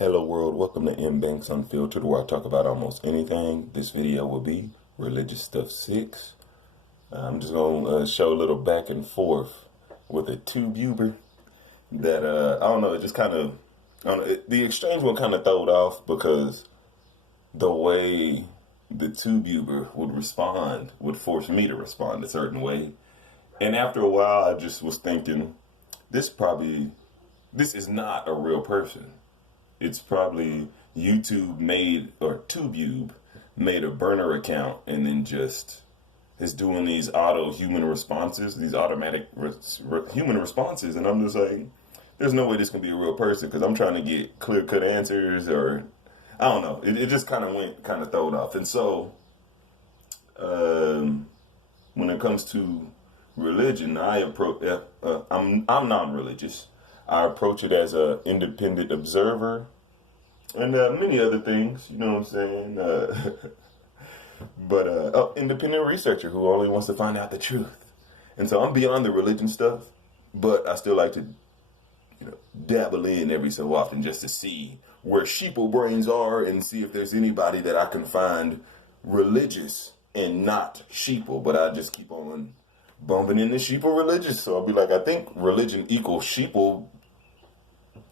Hello world, welcome to M Banks Unfiltered, where I talk about almost anything. This video will be Religious Stuff 6. I'm just going to show a little back and forth with a tububer that, I don't know, it just kind of, the exchange one kind of throwed off because the way the tububer would respond would force me to respond a certain way. And after a while, I just was thinking, this is not a real person. It's probably YouTube made, or TubeUbe made a burner account and then just is doing these human responses, these automatic human responses. And I'm just like, there's no way this can be a real person because I'm trying to get clear-cut answers, or I don't know. It just kind of thrown off. And so when it comes to religion, I'm non-religious. I approach it as an independent observer and many other things, you know what I'm saying? But independent researcher who only wants to find out the truth. And so I'm beyond the religion stuff, but I still like to, dabble in every so often just to see where sheeple brains are and see if there's anybody that I can find religious and not sheeple. But I just keep on bumping into sheeple religious. So I'll be like, I think religion equals sheeple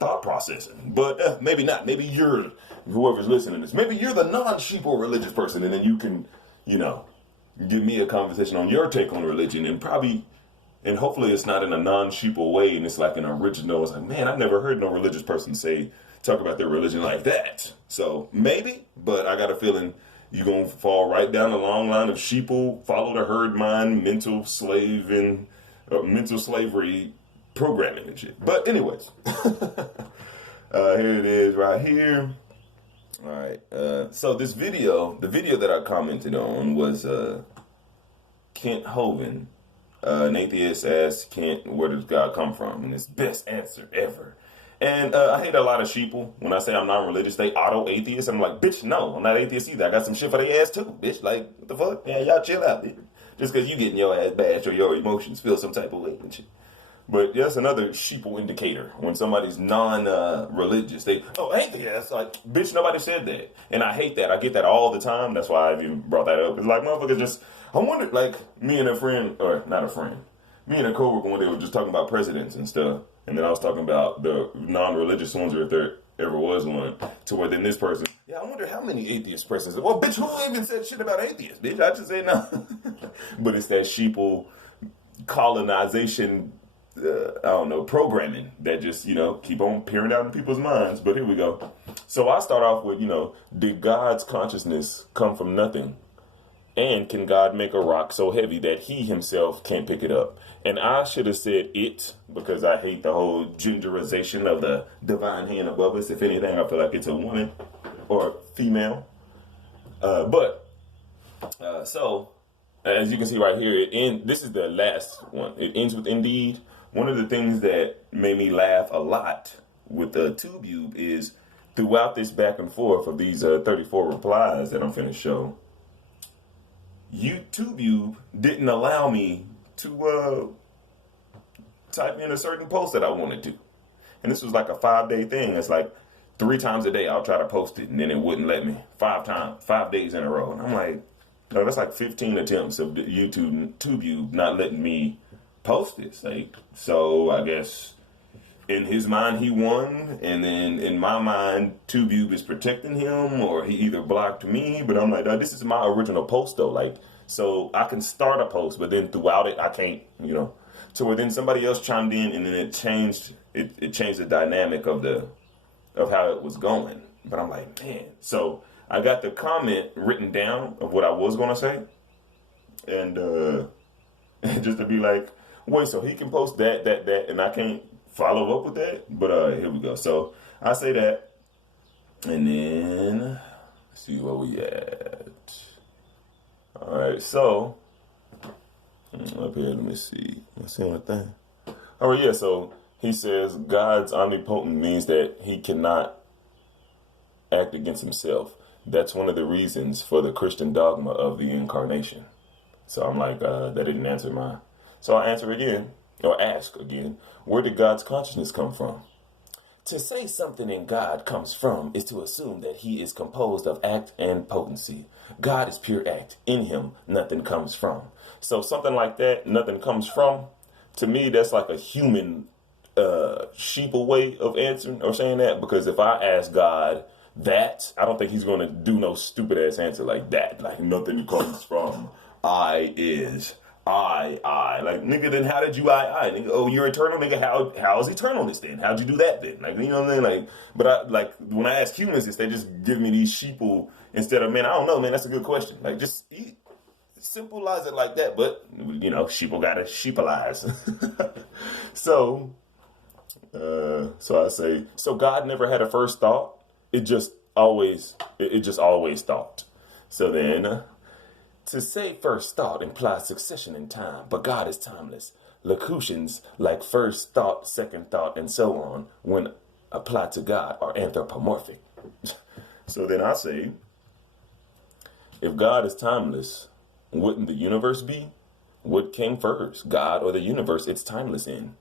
thought processing, but maybe not. Maybe you're, whoever's listening to this, maybe you're the non-sheeple religious person, and then you can, give me a conversation on your take on religion, and hopefully it's not in a non-sheeple way, and it's like an original. It's like, man, I've never heard no religious person talk about their religion like that. So maybe, but I got a feeling you're going to fall right down the long line of sheeple, follow the herd mind, mental slavery programming and shit. But anyways, here it is right here. All right. So this video, the video that I commented on was Kent Hovind, an atheist asked Kent, where does God come from? And his best answer ever. And I hate a lot of sheeple. When I say I'm non-religious, they auto-atheist. I'm like, bitch, no, I'm not atheist either. I got some shit for their ass too, bitch. Like, what the fuck? Yeah, y'all chill out, bitch. Just because you getting your ass bashed or your emotions feel some type of way and shit. But that's another sheeple indicator. When somebody's non-religious, atheist. Like, bitch, nobody said that. And I hate that. I get that all the time. That's why I even brought that up. It's like, motherfuckers I wonder, like, me and a coworker one day were just talking about presidents and stuff. And then I was talking about the non-religious ones, or if there ever was one, to where then this person, I wonder how many atheist presidents. Well, bitch, who even said shit about atheists, bitch? I just say no. But it's that sheeple colonization, programming that just, keep on peering out in people's minds. But here we go. So I start off with, did God's consciousness come from nothing? And can God make a rock so heavy that he himself can't pick it up? And I should have said it, because I hate the whole genderization of the divine hand above us. If anything, I feel like it's a woman or female. So as you can see right here, this is the last one. It ends with indeed. One of the things that made me laugh a lot with the TubeUbe is throughout this back and forth of these 34 replies that I'm finna show, TubeUbe didn't allow me to type in a certain post that I wanted to. And this was like a 5-day thing. It's like 3 times a day I'll try to post it, and then it wouldn't let me 5 days in a row. And I'm like, no, that's like 15 attempts of TubeUbe not letting me post this. Like, so I guess in his mind he won, and then in my mind TubeUbe is protecting him, or he either blocked me. But I'm like, no, this is my original post though. Like, so I can start a post, but then throughout it I can't, So where then somebody else chimed in, and then it changed the dynamic of how it was going. But I'm like, man. So I got the comment written down of what I was gonna say, and just to be like, wait, so he can post that, and I can't follow up with that? But here we go. So I say that, and then let's see where we at. All right, so up here, let me see. Let's see anything. All right, yeah. So he says God's omnipotent means that he cannot act against himself. That's one of the reasons for the Christian dogma of the incarnation. So I'm like, that didn't answer mine. So I'll answer again, or ask again, where did God's consciousness come from? To say something in God comes from is to assume that he is composed of act and potency. God is pure act. In him, nothing comes from. So something like that, nothing comes from, to me, that's like a human sheeple way of answering or saying that. Because if I ask God that, I don't think he's going to do no stupid ass answer like that. Like nothing comes from. I is. I. Like, nigga, then how did you I? Nigga, oh, you're eternal? Nigga, how is eternalness then? How'd you do that then? Like, you know what I'm saying? Like, but I, like, when I ask humans this, they just give me these sheeple instead of, man, I don't know, man, that's a good question. Like, just simplize it like that, but, you know, sheeple gotta sheepalize. So I say, so God never had a first thought. It just always thought. So then, to say first thought implies succession in time, but God is timeless. Locutions like first thought, second thought, and so on, when applied to God, are anthropomorphic. So then I say, if God is timeless, wouldn't the universe be? What came first, God or the universe it's timeless in?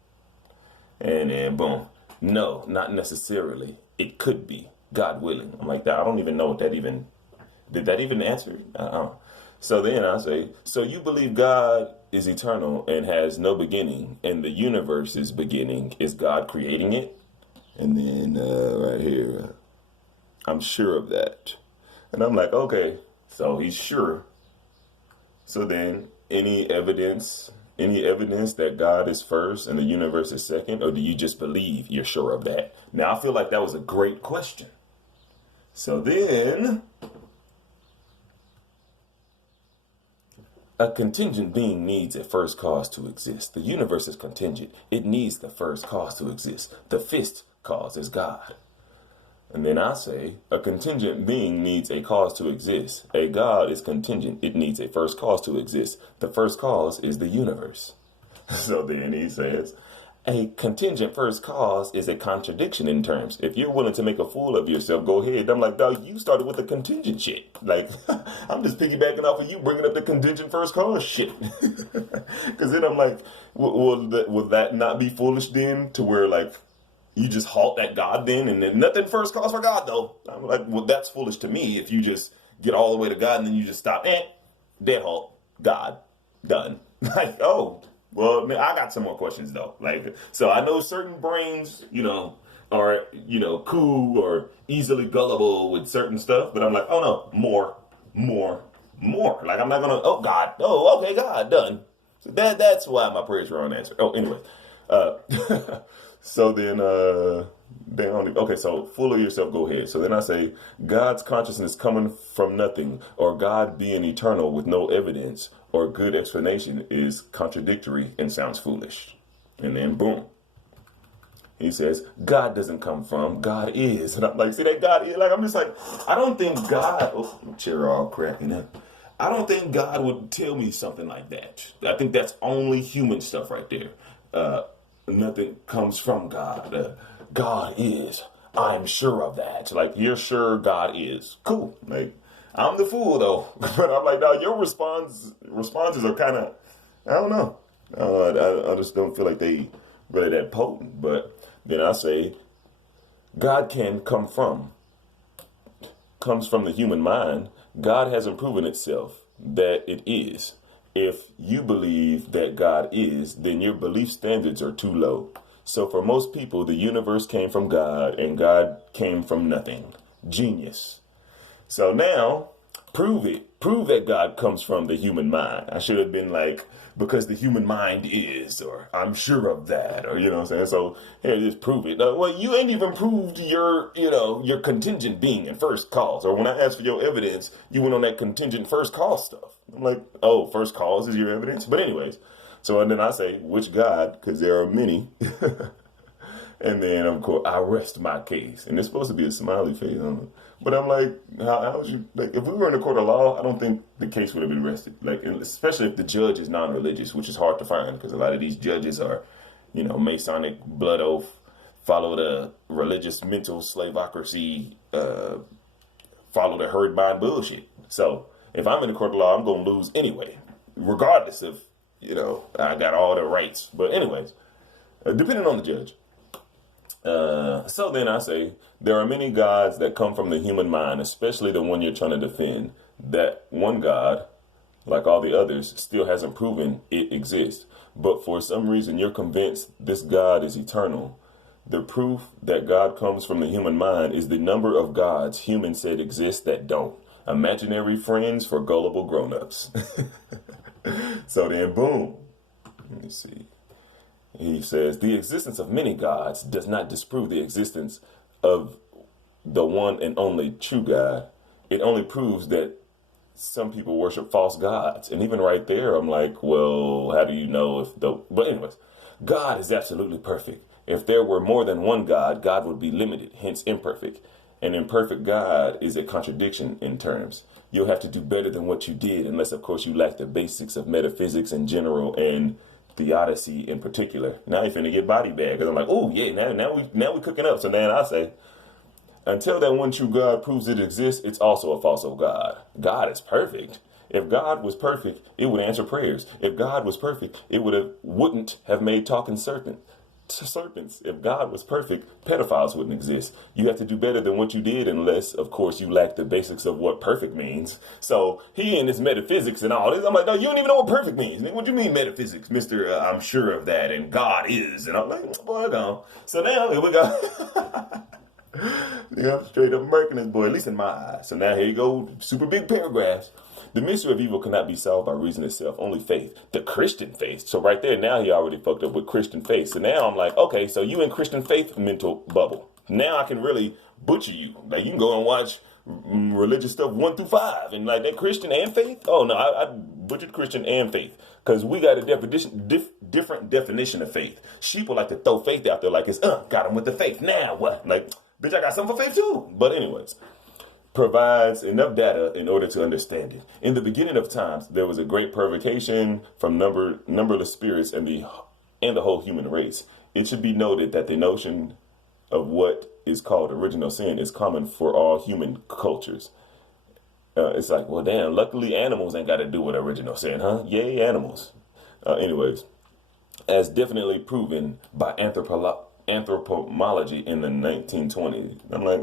And then boom. No, not necessarily. It could be, God willing. I'm like that. I don't even know what that even, did that even answer? So then I say, so you believe God is eternal and has no beginning, and the universe's beginning is God creating it? And then right here, I'm sure of that. And I'm like, okay, so he's sure. So then any evidence that God is first and the universe is second, or do you just believe you're sure of that? Now, I feel like that was a great question. So then, a contingent being needs a first cause to exist. The universe is contingent. It needs the first cause to exist. The fifth cause is God. And then I say, a contingent being needs a cause to exist. A God is contingent. It needs a first cause to exist. The first cause is the universe. So then he says, a contingent first cause is a contradiction in terms. If you're willing to make a fool of yourself, go ahead. I'm like, dog, you started with the contingent shit. Like, I'm just piggybacking off of you bringing up the contingent first cause shit. Because then I'm like, will that not be foolish then to where, like, you just halt at God then, and then nothing first cause for God though? I'm like, well, that's foolish to me if you just get all the way to God and then you just stop, dead halt, God, done. Like, oh, well, man, I got some more questions though. Like, so I know certain brains, are, cool or easily gullible with certain stuff, but I'm like, oh no, more. Like, I'm not gonna, oh God, oh, okay, God, done. So that's why my prayers were unanswered. Oh, anyway, so then, so fool of yourself, go ahead. So then I say, God's consciousness coming from nothing, or God being eternal with no evidence or good explanation is contradictory and sounds foolish. And then boom. He says, God doesn't come from, God is. And I'm like, see that God is? Like, I'm just like, I don't think God, chair all cracking up. I don't think God would tell me something like that. I think that's only human stuff right there. Nothing comes from God. God is. I'm sure of that. Like, you're sure God is. Cool. Like, I'm the fool though. But I'm like, no, your responses are kind of, I don't know. I just don't feel like they really that potent. But then I say, God comes from the human mind. God hasn't proven itself that it is. If you believe that God is, then your belief standards are too low. So for most people, the universe came from God and God came from nothing. Genius. So now, prove it. Prove that God comes from the human mind. I should have been like, because the human mind is, or I'm sure of that, or, you know what I'm saying? So, hey, just prove it. Well, you ain't even proved your contingent being and first cause. Or when I asked for your evidence, you went on that contingent first cause stuff. I'm like, oh, first cause is your evidence? But anyways, so and then I say, which God? Because there are many. And then, of course, I rest my case. And it's supposed to be a smiley face. But I'm like, how would you, like, if we were in a court of law, I don't think the case would have been rested. Like, especially if the judge is non-religious, which is hard to find because a lot of these judges are, Masonic, blood oath, follow the religious mental slavocracy, follow the herd mind bullshit. So if I'm in a court of law, I'm going to lose anyway, regardless of, I got all the rights. But anyways, depending on the judge. So then I say, there are many gods that come from the human mind, especially the one you're trying to defend. That one God, like all the others, still hasn't proven it exists. But for some reason, you're convinced this God is eternal. The proof that God comes from the human mind is the number of gods humans said exist that don't. Imaginary friends for gullible grown-ups. So then, boom. Let me see. He says, the existence of many gods does not disprove the existence of the one and only true God. It only proves that some people worship false gods. And even right there, I'm like, well, how do you know if the... But anyways, God is absolutely perfect. If there were more than one God, God would be limited, hence imperfect. An imperfect God is a contradiction in terms. You'll have to do better than what you did, unless, of course, you lack the basics of metaphysics in general and theodicy in particular. Now you're finna get body bag. Because I'm like, oh, yeah, now we cooking up. So then I say, until that one true God proves it exists, it's also a false God. God is perfect. If God was perfect, it would answer prayers. If God was perfect, it wouldn't have made talking serpents. If God was perfect, pedophiles wouldn't exist. You have to do better than what you did, unless, of course, you lack the basics of what perfect means. So he and his metaphysics and all this, I'm like, no, you don't even know what perfect means. What do you mean metaphysics, Mister? I'm sure of that, and God is, and I'm like, boy, go. So now here we go. Yeah, I'm straight up murking this boy, at least in my eyes. So now here you go, super big paragraphs. The mystery of evil cannot be solved by reason itself, only faith. The Christian faith. So right there, now he already fucked up with Christian faith. So now I'm like, okay, so you in Christian faith mental bubble. Now I can really butcher you. Like you can go and watch religious stuff 1 through 5. And like that Christian and faith? Oh no, I butchered Christian and faith. Because we got a different definition of faith. Sheep will like to throw faith out there like it's, got him with the faith. Now what? Like, bitch, I got something for faith too. But anyways, provides enough data in order to understand it. In the beginning of times, there was a great provocation from numberless spirits and the whole human race. It should be noted that the notion of what is called original sin is common for all human cultures. It's like, well, damn, luckily animals ain't got to do with original sin, huh? Yay, animals. Anyways, as definitely proven by anthropology in the 1920s. I'm like,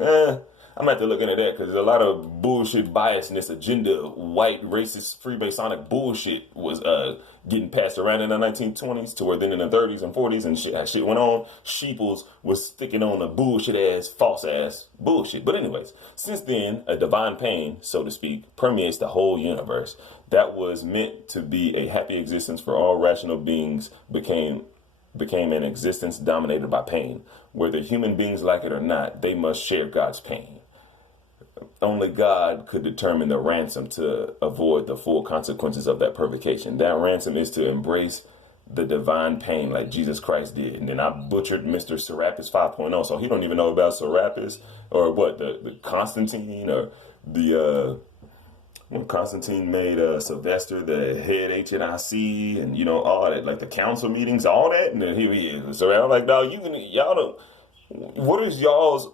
I'm going to have to look into that because there's a lot of bullshit biasness, agenda, white, racist, Freemasonic bullshit was getting passed around in the 1920s to where then in the 30s and 40s and shit went on. Sheeples was sticking on a bullshit-ass, false-ass bullshit. But anyways, since then, a divine pain, so to speak, permeates the whole universe. That was meant to be a happy existence for all rational beings became an existence dominated by pain. Whether human beings like it or not, they must share God's pain. Only God could determine the ransom to avoid the full consequences of that provocation. That ransom is to embrace the divine pain like Jesus Christ did. And then I butchered Mr. Serapis 5.0, so he don't even know about Serapis or what, the Constantine or the... when Constantine made Sylvester the head HNIC and, you know, all that, like the council meetings, all that, and then here he is. So I'm like, dog, y'all don't, what is y'all's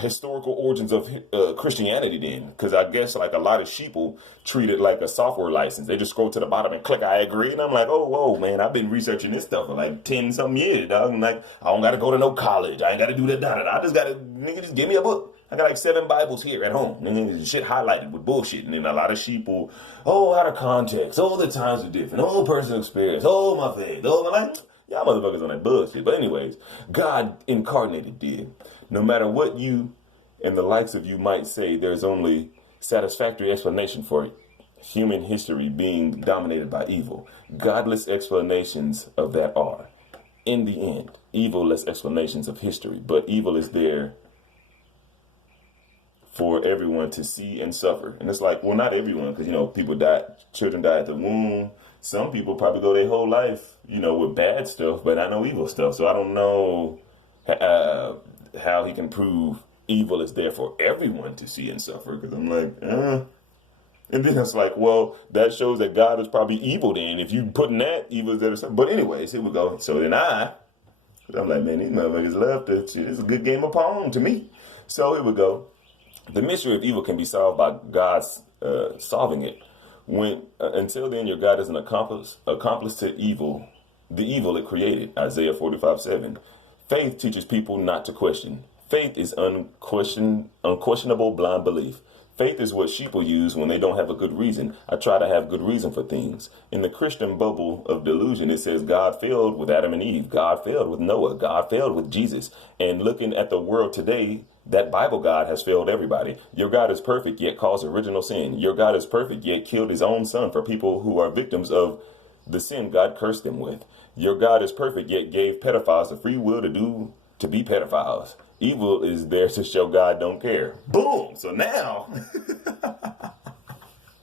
historical origins of Christianity then? Because I guess like a lot of sheeple treat it like a software license. They just scroll to the bottom and click, I agree. And I'm like, oh, whoa, man, I've been researching this stuff for like 10-something years, dog. I'm like, I don't got to go to no college. I ain't got to do that, I just got to, nigga, just give me a book. I got like 7 Bibles here at home. And shit highlighted with bullshit. And then a lot of sheeple, out of context. The times are different. Personal experience. My faith. My life. Y'all motherfuckers on that bullshit. But anyways, God incarnated did. No matter what you and the likes of you might say, there's only satisfactory explanation for human history being dominated by evil. Godless explanations of that are, in the end, evil-less explanations of history. But evil is there for everyone to see and suffer. And it's like, well, not everyone, because, people die, children die at the womb. Some people probably go their whole life, with bad stuff, but I know evil stuff. So I don't know how he can prove evil is there for everyone to see and suffer. Because I'm like, And then it's like, well, that shows that God is probably evil then. If you putting that, evil is there. But anyways, here we go. So then I'm like, man, these motherfuckers love this shit. It's a good game of Pong to me. So here we go. The mystery of evil can be solved by God's solving it. Until then, your God is an accomplice to evil, the evil it created. Isaiah 45:7. Faith teaches people not to question. Faith is unquestionable blind belief. Faith is what sheeple use when they don't have a good reason. I try to have good reason for things. In the Christian bubble of delusion, it says God failed with Adam and Eve. God failed with Noah. God failed with Jesus. And looking at the world today, that Bible God has failed everybody. Your God is perfect, yet caused original sin. Your God is perfect, yet killed his own son for people who are victims of the sin God cursed them with. Your God is perfect, yet gave pedophiles the free will to be pedophiles. Evil is there to show God don't care. Boom! So now,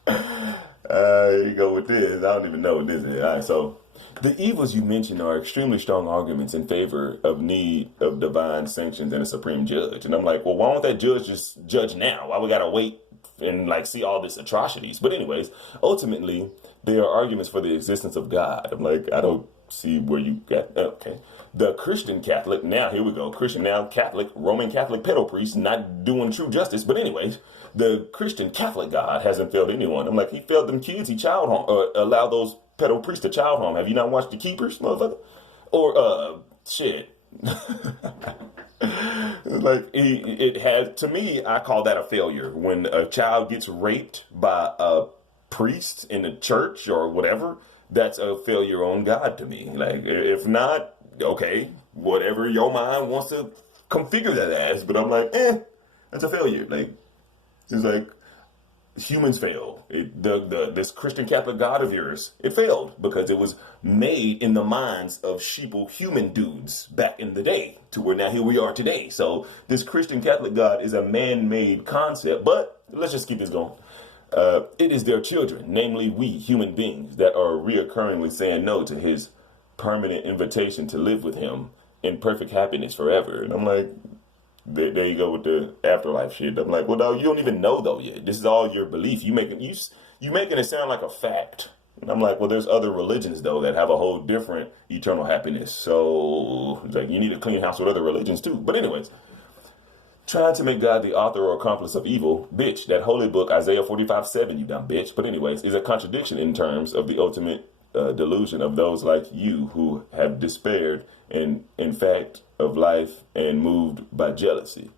here you go with this. I don't even know what this is. All right, so the evils you mentioned are extremely strong arguments in favor of need of divine sanctions and a supreme judge. And I'm like, well, why won't that judge just judge now? Why we gotta wait and like see all this atrocities? But anyways, ultimately, there are arguments for the existence of God. I'm like, I don't see where you got, okay. The Christian Catholic, now here we go, Christian now Catholic, Roman Catholic pedo priest, not doing true justice. But anyways, the Christian Catholic God hasn't failed anyone. I'm like, he failed them kids, he child harm, allowed those pedo priests to child harm. Have you not watched The Keepers, motherfucker? Or, shit. Like, it had, to me, I call that a failure. When a child gets raped by a priest in a church or whatever, that's a failure on God to me. Like, if not, okay, whatever your mind wants to configure that as, but I'm like, that's a failure. Like, it's like humans fail. This Christian Catholic God of yours, it failed because it was made in the minds of sheeple human dudes back in the day to where now here we are today. So this Christian Catholic God is a man-made concept, but let's just keep this going. It is their children, namely we human beings, that are reoccurringly saying no to his permanent invitation to live with him in perfect happiness forever. And I'm like, there you go with the afterlife shit. I'm like, well, dog, you don't even know though yet. This is all your belief. You making it sound like a fact. And I'm like, well, there's other religions though that have a whole different eternal happiness. So it's like you need to clean house with other religions too. But anyways, trying to make God the author or accomplice of evil, bitch, that holy book, Isaiah 45:7, you dumb bitch. But anyways, is a contradiction in terms of the ultimate delusion of those like you who have despaired and in fact of life and moved by jealousy.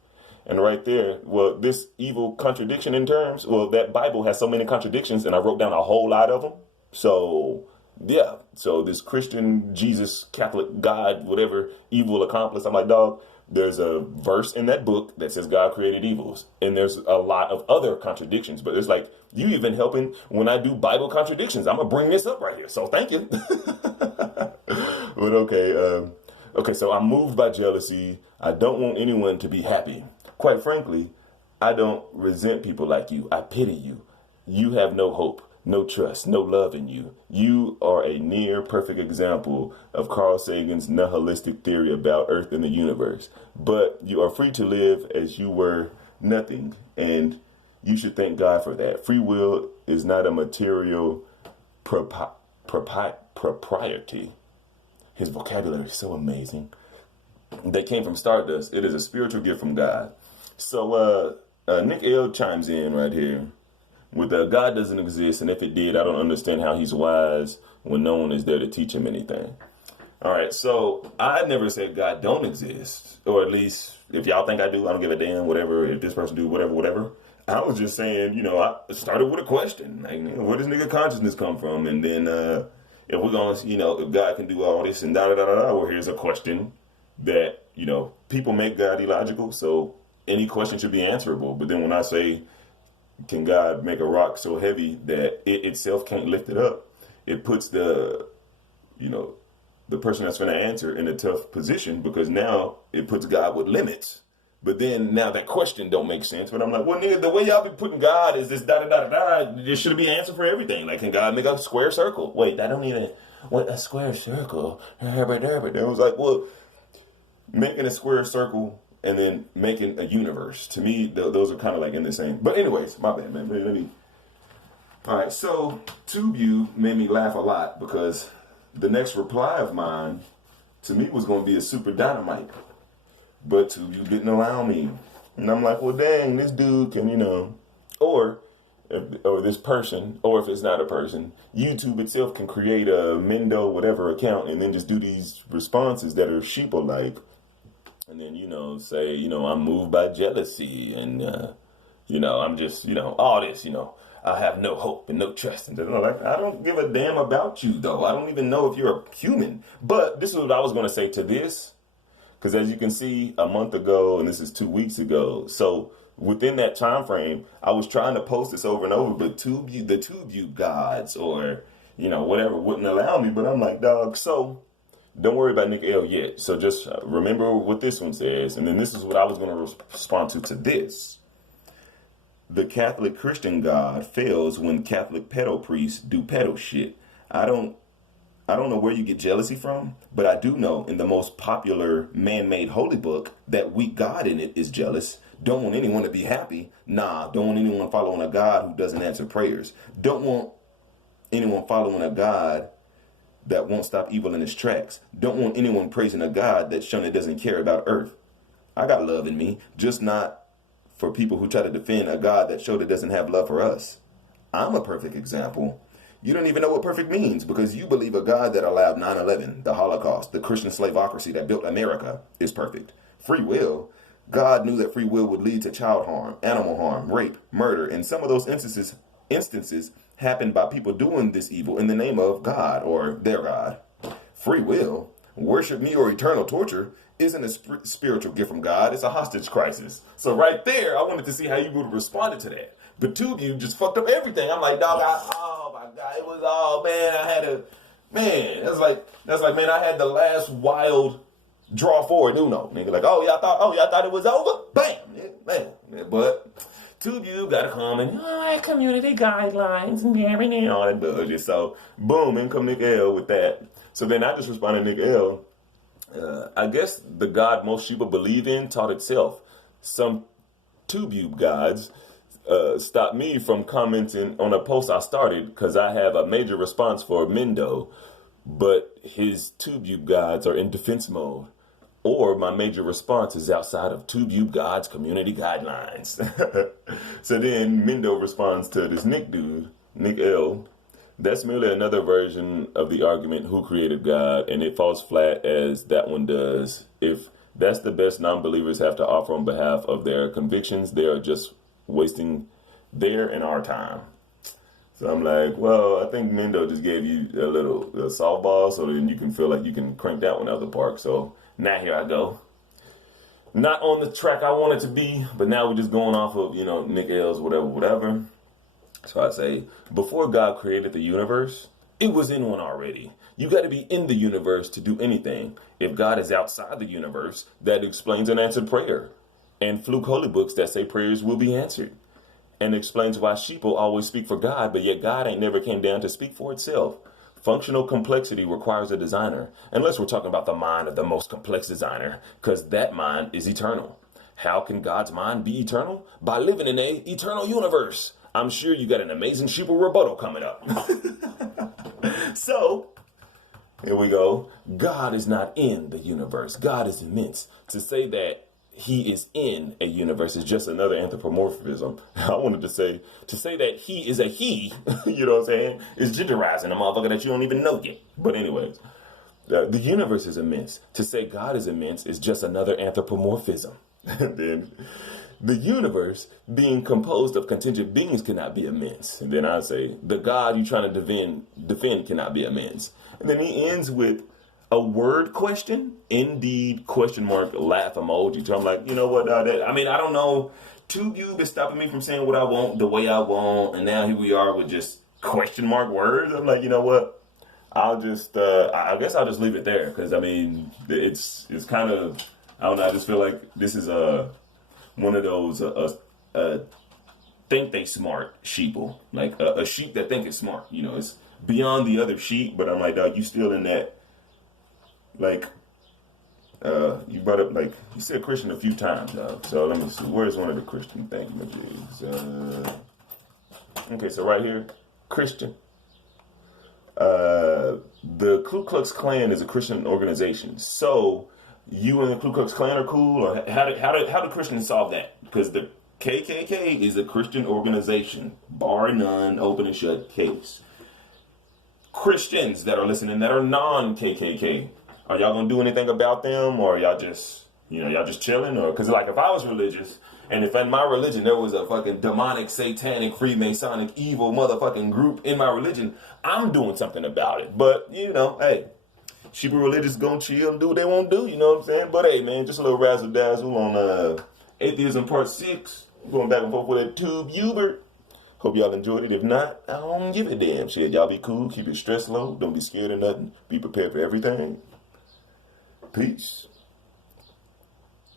And right there, well, this evil contradiction in terms, well, that Bible has so many contradictions and I wrote down a whole lot of them. So yeah, so this Christian Jesus Catholic God, whatever evil accomplice, I'm like, dog, there's a verse in that book that says God created evils. And there's a lot of other contradictions. But it's like, you even helping when I do Bible contradictions. I'm going to bring this up right here. So thank you. But okay, so I'm moved by jealousy. I don't want anyone to be happy. Quite frankly, I don't resent people like you. I pity you. You have no hope, no trust, no love in you. You are a near perfect example of Carl Sagan's nihilistic theory about Earth and the universe. But you are free to live as you were nothing, and you should thank God for that. Free will is not a material propriety. His vocabulary is so amazing. That came from Stardust. It is a spiritual gift from God. So Nick L chimes in right here with God doesn't exist, and if it did, I don't understand how he's wise when no one is there to teach him anything. All right, so I never said God don't exist, or at least if y'all think I do, I don't give a damn, whatever, if this person do, whatever. I was just saying, I started with a question, like, where does nigga consciousness come from? And then if we're going to, if God can do all this and da-da-da-da-da, well, here's a question that, people make God illogical, so any question should be answerable. But then when I say, can God make a rock so heavy that it itself can't lift it up? It puts the person that's going to answer in a tough position, because now it puts God with limits. But then now that question don't make sense. But I'm like, well, nigga, the way y'all be putting God is this da-da-da-da-da. There should be an answer for everything. Like, can God make a square circle? Wait, I don't even, what, a square circle? It was like, well, making a square circle and then making a universe. To me, those are kind of like in the same. But anyways, my bad, man. Let me. All right, so TubeU made me laugh a lot because the next reply of mine to me was going to be a super dynamite. But TubeU didn't allow me. And I'm like, well, dang, this dude can, or this person, or if it's not a person, YouTube itself can create a Mendo whatever account and then just do these responses that are sheeple-like. and then, say, I'm moved by jealousy and, I'm just, all this, I have no hope and no trust. And they're like, I don't give a damn about you, though. I don't even know if you're a human. But this is what I was going to say to this, because as you can see, a month ago, and this is 2 weeks ago. So within that time frame, I was trying to post this over and over, but the TubeU gods or, whatever wouldn't allow me. But I'm like, dog, so don't worry about Nick L yet. So just remember what this one says. And then this is what I was going to respond to this. The Catholic Christian God fails when Catholic pedo priests do pedo shit. I don't know where you get jealousy from, but I do know in the most popular man-made holy book that weak God in it is jealous. Don't want anyone to be happy. Nah, don't want anyone following a God who doesn't answer prayers. Don't want anyone following a God that won't stop evil in its tracks. Don't want anyone praising a God that's shown it doesn't care about earth. I got love in me, just not for people who try to defend a God that showed it doesn't have love for us. I'm a perfect example. You don't even know what perfect means because you believe a God that allowed 9/11, the Holocaust, the Christian slavocracy that built America is perfect. Free will. God knew that free will would lead to child harm, animal harm, rape, murder, and some of those instances happened by people doing this evil in the name of God or their God. Free will, worship me or eternal torture, isn't a spiritual gift from God. It's a hostage crisis. So right there, I wanted to see how you would have responded to that. But two of you just fucked up everything. I'm like, dog, oh my God, it was all, man, that's like, man, I had the last wild draw forward Uno. Nigga like, y'all thought it was over? Bam, man. But two of you gotta come and community guidelines and everything, all that bullshit. So boom, in come Nick L with that. So then I just responded to Nick L. I guess the God most people believe in taught itself. Some TubeU gods stopped me from commenting on a post I started because I have a major response for Mendo, but his TubeU gods are in defense mode. Or my major response is outside of TubeU God's community guidelines. So then Mendo responds to this Nick dude, Nick L. That's merely another version of the argument who created God, and it falls flat as that one does. If that's the best non-believers have to offer on behalf of their convictions, they are just wasting their and our time. So I'm like, well, I think Mendo just gave you a little softball so then you can feel like you can crank that one out of the park. So now here I go. Not on the track I want it to be, but now we're just going off of, Nick L's whatever. So I say, before God created the universe, it was in one already. You got to be in the universe to do anything. If God is outside the universe, that explains an answered prayer. And fluke holy books that say prayers will be answered. And explains why sheeple always speak for God, but yet God ain't never came down to speak for itself. Functional complexity requires a designer, unless we're talking about the mind of the most complex designer, because that mind is eternal. How can God's mind be eternal? By living in a eternal universe. I'm sure you got an amazing sheeple rebuttal coming up. So, here we go. God is not in the universe. God is immense. To say that he is in a universe is just another anthropomorphism. I wanted to say that he is a he, you know what I'm saying, is genderizing a motherfucker that you don't even know yet. But anyways, the universe is immense. To say God is immense is just another anthropomorphism. Then the universe being composed of contingent beings cannot be immense. And then I say the God you're trying to defend cannot be immense. And then he ends with a word question, indeed, question mark, laugh emoji. So I'm like, you know what? I don't know. TubeU is stopping me from saying what I want the way I want. And now here we are with just question mark words. I'm like, you know what? I'll just, I guess I'll just leave it there. Because, it's kind of, I don't know. I just feel like this is one of those think they smart sheeple. Like a sheep that think it's smart. It's beyond the other sheep. But I'm like, dog, you still in that. Like, you brought up, like, you said Christian a few times now. So let me see. Where's one of the Christian thingy-majors? Okay, so right here, Christian. The Ku Klux Klan is a Christian organization. So you and the Ku Klux Klan are cool? Or how do Christians solve that? Because the KKK is a Christian organization, bar none, open and shut case. Christians that are listening that are non-KKK. Are y'all gonna do anything about them, or y'all just You know, y'all just chilling, or because like if I was religious, and if in my religion there was a fucking demonic, satanic, Freemasonic, evil motherfucking group in my religion, I'm doing something about it. But you know, hey, she be religious, gonna chill and do what they want to do. You know what I'm saying? But hey, man, just a little razzle dazzle on atheism part 6. Going back and forth with that tube Hubert. Hope y'all enjoyed it. If not, I don't give a damn. Shit, y'all be cool. Keep your stress low. Don't be scared of nothing. Be prepared for everything. Peace.